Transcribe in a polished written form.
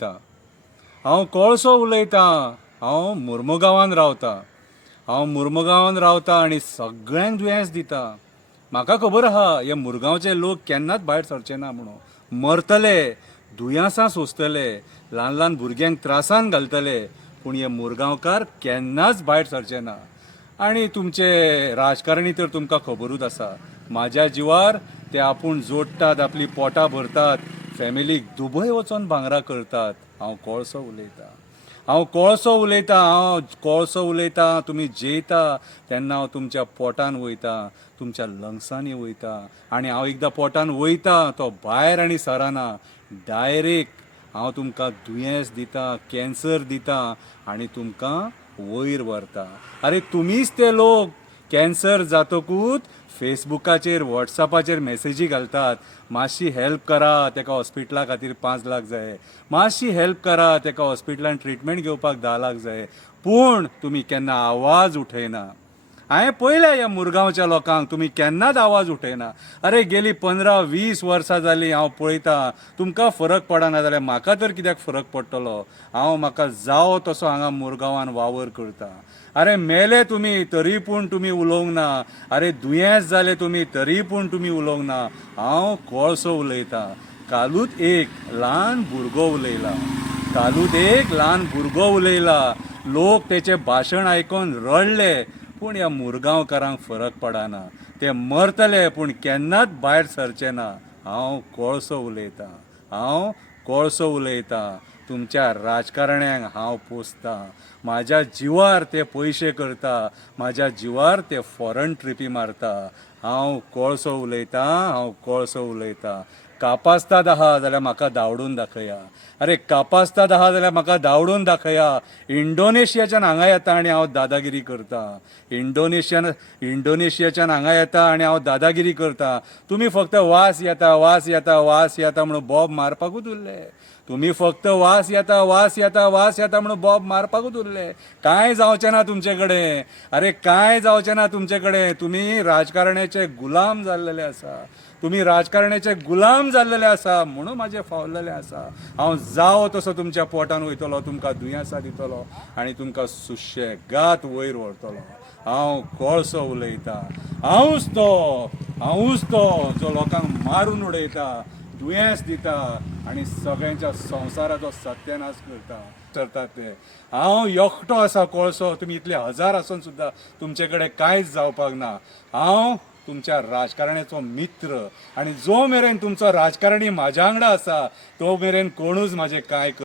हांव कोळसो उलयतां। हांव मुर्मुगांवांत रावतां आनी सगळ्यांक दुयेंस दिता। म्हाका खबर आहा हे मुरगांवचे लोक केन्नाच भायर सरचे ना म्हणून। मरतले, दुयेंसां सोंसतले, ल्हान ल्हान भुरग्यांक त्रासान घालतले, पूण हे मुरगांवकार केन्नाच भायर सरचे ना। आनी तुमचे राजकारणी तर तुमकां खबरूच आसा, म्हाज्या जिवार ते आपूण जोडटात, आपली पोटां भरतात, फॅमिलीक दुबय वचोन भांगरां करतात। हांव कोळसो उलयतां। तुमी जेयता तेन्ना हांव तुमच्या पोटान वयता, तुमच्या लंग्सांनी वयता, आनी हांव एकदां पोटान वयता तो भायर आनी सराना, डायरेक्ट हांव तुमकां दुयेंस दिता, कॅन्सर दिता आनी तुमकां वयर व्हरता। अरे तुमीच ते लोक कॅन्सर जातकूच फेसबुकाचेर वॉट्सॅपाचेर मॅसेजी घालतात, मातशी हेल्प करा, ताका हॉस्पिटला खातीर 5 लाख जाय, मातशी हेल्प करा, ताका हॉस्पिटलान ट्रिटमेंट घेवपाक 10 लाख जाय, पूण तुमी केन्ना आवाज उठयना। हांवें पळयल्या ह्या मुरगांवच्या लोकांक, तुमी केन्नाच आवाज उठयना। अरे गेली 15-20 वर्सां जालीं हांव पळयतां, तुमकां फरक पडना जाल्यार म्हाका तर कित्याक फरक पडटलो। हांव म्हाका जावो तसो हांगा मुरगांवान वावर करता। अरे मेले तुमी तरी पूण तुमी उलोवंक ना, अरे दुयेंस जाले तुमी तरी पूण तुमी उलोवंक ना। हांव कोळसो उलयतां। कालूच एक ल्हान भुरगो उलयला, लोक तेचें भाशण आयकोन रडले, पूण ह्या मुरगांवकारांक फरक पडना। ते मरतले पूण केन्नाच भायर सरचे ना। हांव कोळसो उलयतां। तुमच्या राजकारण्यांक हांव पोसतां। म्हाज्या जिवार ते पयशे करता, म्हाज्या जिवार ते फॉरेन ट्रिपी मारता। हांव कोळसो उलयतां। कापास्ताद आहा जाल्यार म्हाका धांवडून दाखया। अरे कापास्ताद आहा जाल्यार म्हाका धांवडून दाखया। इंडोनेशियाच्यान हांगा येता आनी हांव दादागिरी करतां। इंडोनेशियाच्यान हांगा येता आनी हांव दादागिरी करतां। तुमी फक्त वास येता म्हणून बॉब मारपाकूच उरले। तुमी फक्त वास येता म्हणून बॉब मारपाकूच उरले। कांय जावचें ना तुमचे कडेन। अरे कांय जावचें ना तुमचे कडेन। तुमी राजकारण्याचे गुलाम जाल्लेले आसा, म्हणून म्हाजें फावलेलें आसा। हांव जावो तसो तुमच्या पोटान वयतलो, तुमकां दुयेंसां दितलो आनी तुमकां सुशेगाद वयर व्हरतलो। हांव कोळसो उलयतां। हांवूच तो जो लोकांक मारून उडयता, दुयेंस दिता आनी सगळ्यांच्या संवसाराचो सत्यानाश करतात ते। हांव एकटो आसा कोळसो, तुमी इतले हजार आसून सुद्दां तुमचे कडेन कांयच जावपाक ना। हांव तुमच्या राजकारण्याचो मित्र, आनी जो मेरेन तुमचो राजकारणी म्हाज्या वांगडा आसा तो मेरेन कोणूच म्हाजें कांय